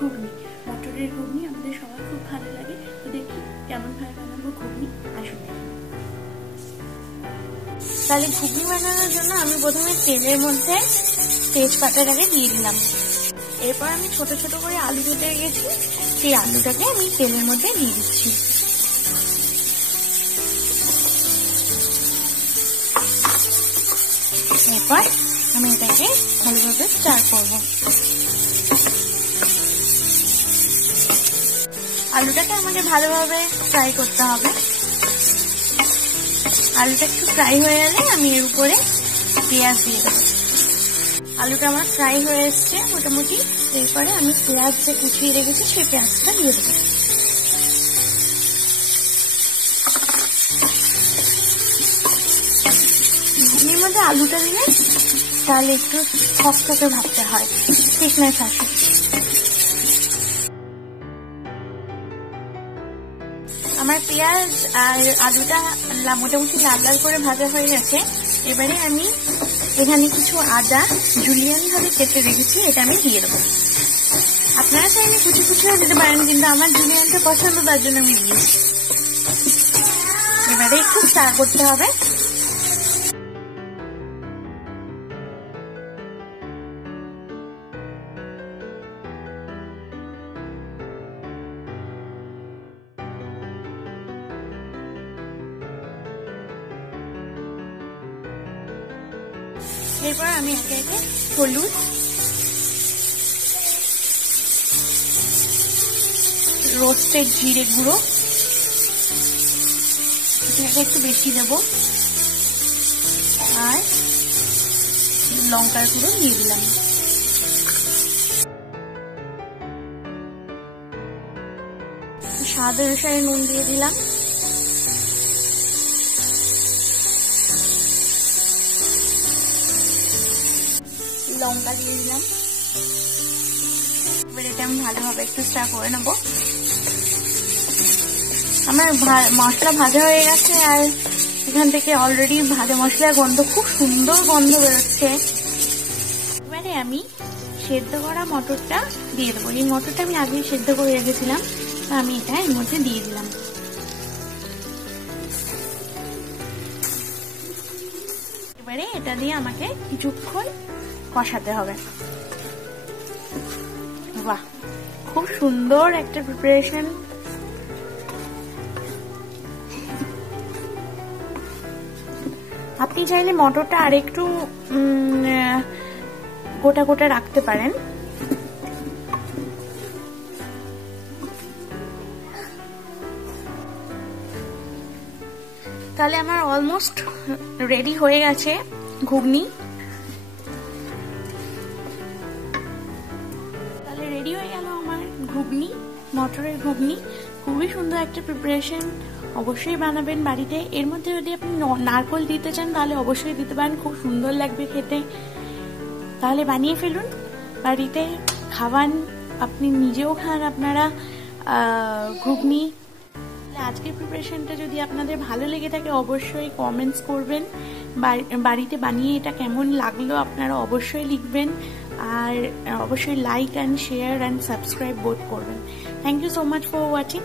ঘুগনি, মটরের ঘুগনি আমাদের সবার খুব ভালো লাগে। তো দেখি কেমন ভাবে বানাবো ঘুগনি, আসুন। তাহলে ঘুগনি বানানোর জন্য আমি প্রথমে তেলের মধ্যে তেজপাতাটাকে দিয়ে দিলাম। এরপর আমি ছোট ছোট করে আলু কেটে রেখেছি, সেই আলুটাকে আমি তেলের মধ্যে দিয়ে দিচ্ছি। এরপর আমি এটাকে ভালোভাবে স্টার করব। আলুটাকে আমাকে ভালোভাবে ফ্রাই করতে হবে। আলুটা একটু ফ্রাই হয়ে গেলে আমি এর উপরে পেঁয়াজ দিয়ে দেবো। আলুটা আমার ফ্রাই হয়ে এসছে মোটামুটি। এরপরে আমি পেঁয়াজ যে কুচিয়ে রেখেছি সেই পেঁয়াজটা দিয়ে দেবো। ঘুগনির মধ্যে আলুটা দিলে তাহলে একটু খসখসে ভাবতে হয়, থিকনেস আসে। আমার পেঁয়াজ আর আলুটা মোটামুটি লাল লাল করে ভাজা হয়ে গেছে। এবারে আমি এখানে কিছু আদা জুলিয়ান ভাবে কেটে রেখেছি, এটা আমি দিয়ে দেবো। আপনারা চাইলে কুচি কুচিও দিতে পারেন, কিন্তু আমার জুলিয়ানটা পছন্দ, তার জন্য আমি দিয়েছি। এবারে একটু স্টার করতে হবে। এরপর আমি একে একে হলুদ, রোস্টেড জিরে গুঁড়ো, এটাকে একটু বেশি দেবো, আর লঙ্কার গুঁড়ো দিয়ে দিলাম। স্বাদ অনুসারে নুন দিয়ে দিলাম। লঙ্কা দিয়ে দিলাম। এবার এটা আমি ভালোভাবে একটু স্টার করে নেবো। আমার মশলা ভাজা হয়ে গেছে, আর এখান থেকে অলরেডি ভাজা মশলার গন্ধ, খুব সুন্দর গন্ধ বেরোচ্ছে। এবারে আমি সেদ্ধ করা মটরটা দিয়ে দেবো। এই মটরটা আমি আগেই সেদ্ধ করে রেখেছিলাম, আমি এটা এর মধ্যে দিয়ে দিলাম। এবারে এটা দিয়ে আমাকে কিছুক্ষণ কষাতে হবে। বাহ, খুব সুন্দর একটা প্রিপারেশন। আপনি চাইলে মটরটা আরেকটু গোটা গোটা রাখতে পারেন। তাহলে আমার অলমোস্ট রেডি হয়ে গেছে ঘুগনি। তাহলে রেডি হয়ে গেল আমার ঘুগনি, মটরের ঘুগনি। খুবই সুন্দর একটা প্রিপারেশন, অবশ্যই বানাবেন বাড়িতে। এর মধ্যে যদি আপনি নারকেল দিতে চান তাহলে অবশ্যই দিতে পারেন, খুব সুন্দর লাগবে খেতে। তাহলে বানিয়ে ফেলুন, বাড়িতে খাওয়ান, আপনি নিজেও খান আপনারা ঘুগনি। আজকের প্রিপারেশনটা যদি আপনাদের ভালো লেগে থাকে অবশ্যই কমেন্টস করবেন। বাড়িতে বানিয়ে এটা কেমন লাগলো আপনারা অবশ্যই লিখবেন, আর অবশ্যই like and share and subscribe both করবেন। Thank you so much for watching.